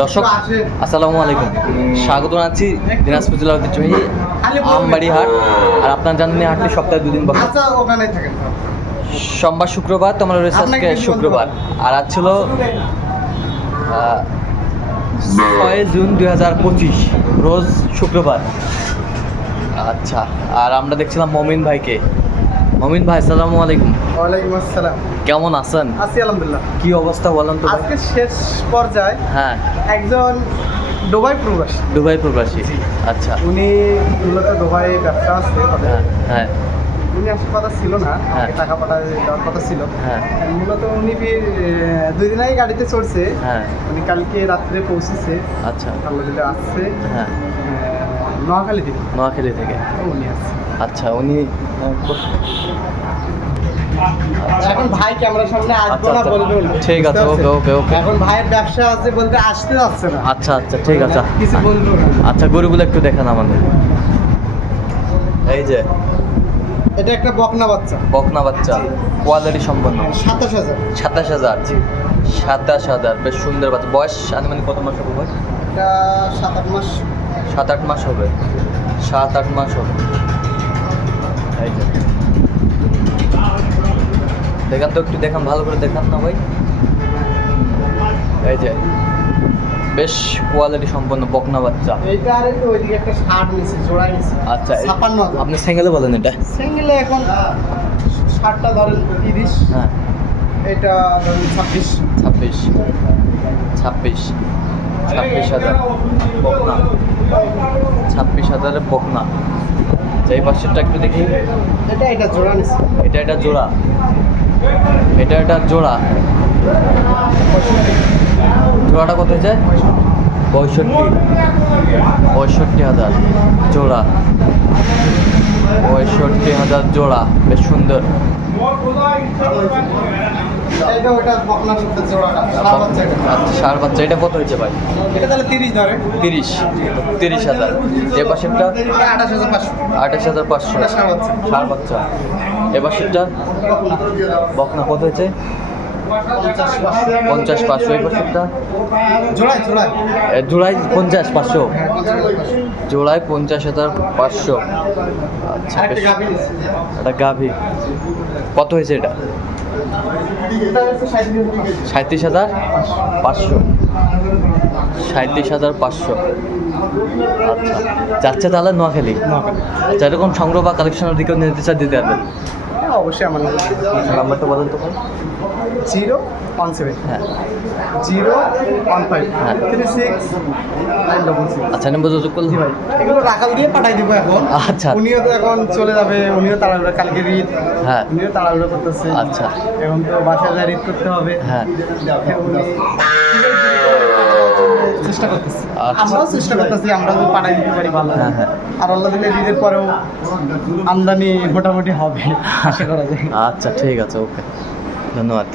দর্শক আসসালামু আলাইকুম। স্বাগত জানাচ্ছি দিনাজপুর জেলার ঐতিহ্যবাহী আমবাড়ি হাট আর আপনার জানেন হাটটি সপ্তাহে দুদিন বসে। আচ্ছা সোমবার শুক্রবার তোমার রয়েছে আজকে শুক্রবার। আর আজ ছিল ছয় জুন দুই হাজার পঁচিশ রোজ শুক্রবার। আচ্ছা আর আমরা দেখছিলাম মমিন ভাইকে। মমিন ভাই আসসালামু আলাইকুম। ওয়ালাইকুম আসসালাম। কেমন আছেন? আছি আলহামদুলিল্লাহ। কি অবস্থা বলেন তো? আজকে শেষ পর্যায়ে হ্যাঁ। একজন দুবাই প্রবাসী। দুবাই প্রবাসী। আচ্ছা। উনি মূলত দুবাই ব্যবসা আছে হ্যাঁ হ্যাঁ। উনি আসার কথা ছিল না হ্যাঁ। আমাকে টাকা পাঠায় দেওয়ার কথা ছিল। হ্যাঁ। মূলত উনি দুই দিন আগে গাড়িতে চড়ছে। হ্যাঁ। উনি কালকে রাত্রে পৌঁছেছে। আচ্ছা। দিলে আসছে। হ্যাঁ। নোয়াখালী থেকে। নোয়াখালী থেকে? আচ্ছা উনি এখন ভাই ক্যামেরার সামনে আসব আচ্ছা, না আচ্ছা। বলবে ঠিক আছে, ওকে, ওকে, ওকে। এখন ভাইয়ের ব্যবসা আছে বলতে আসতে যাচ্ছে না। আচ্ছা আচ্ছা ঠিক আছে। কিছু বলব আচ্ছা গরুগুলো একটু দেখান আমাদের। এই যে। এটা একটা বকনা বাচ্চা। বকনা বাচ্চা কোয়ালিটি সম্পন্ন। সাতাশ হাজার। সাতাশ হাজার? সাতাশ হাজার বেশ সুন্দর বাচ্চা। বয়স আনুমানিক কত মাস হবে বয়স এটা সাত আট মাস। সাত আট মাস হবে। সাত আট মাস হবে। এই যে। দেখান তো একটু দেখান ভালো করে দেখান না ভাই। এই যে। বেশ কোয়ালিটি সম্পন্ন বকনা বাচ্চা। আর ওইদিকে একটা আচ্ছা এই- ছাপান্ন হাজার। আপনি সিঙ্গেলে বলেন এটা? সিঙ্গেলে এখন ষাটটা ধরেন তিরিশ। হ্যাঁ। এটা ধরেন ছাব্বিশ। ছাব্বিশ। ছাব্বিশ। ছাব্বিশ হাজার। বকনা। ছাব্বিশ হাজারের বকনা। এই পাশেরটা একটু দেখি। এটা এটা জোড়া এটা এটা জোড়া। এটা এটা জোড়া। জোড়াটা কোথায় যায় পঁয়ষট্টি। পঁয়ষট্টি হাজার জোড়া। পঁয়ষট্টি হাজার জোড়া। বেশ সুন্দর। বাচ্চা এটা। আচ্ছা বাচ্চা এটা কত হয়েছে ভাই? এটা তাহলে তিরিশ ধরে তিরিশ তিরিশ হাজার। এ পাশেরটা? আঠাশ হাজার পাঁচশো। আঠাশ হাজার পাঁচশো। ষাঁড় বাচ্চা। এ পাশেরটা? বকনা কত হয়েছে? পঞ্চাশ পাঁচশো এই পাশেরটা জোড়ায় পঞ্চাশ পাঁচশো। জোড়ায় পঞ্চাশ হাজার পাঁচশো। আচ্ছা এটা গাভী। কত হয়েছে এটা। সাঁত্রিশ হাজার পাঁচশো। সাঁত্রিশ হাজার পাঁচশো। আচ্ছা। যাচ্ছে তাহলে নোয়াখালী? নোয়াখালী। আচ্ছা এরকম সংগ্রহ বা কালেকশনের দিকেও চাই দিতে পারবেন। হ্যাঁ, অবশ্যই আমার নাম্বারটা বলেন তো জিরো ওয়ান সেভেন। হ্যাঁ। Zero one five. হ্যাঁ। Three six nine double six. আচ্ছা নম্বর যোগাযোগ করলে ভাই এগুলো রাখাল দিয়ে পাঠাই দিব এখন। আচ্ছা। উনিও তো এখন চলে যাবে উনিও তাড়াহুড়ো কালকে ঈদ হ্যাঁ। উনিও তাড়াহুড়ো করতেছে। আচ্ছা। এখন তো বাসায় যা ঈদ করতে হবে। হ্যাঁ। চেষ্টা করতেছি। আচ্ছা। আমরাও চেষ্টা করতেছি আমরা যদি পাঠাই দিতে পারি ভালো। হ্যাঁ, হ্যাঁ। আর আল্লাহ দিলে ঈদের পরেও আমদানি মোটামুটি হবে। আশা করা যায় আচ্ছা ঠিক আছে ওকে। ধন্যবাদ।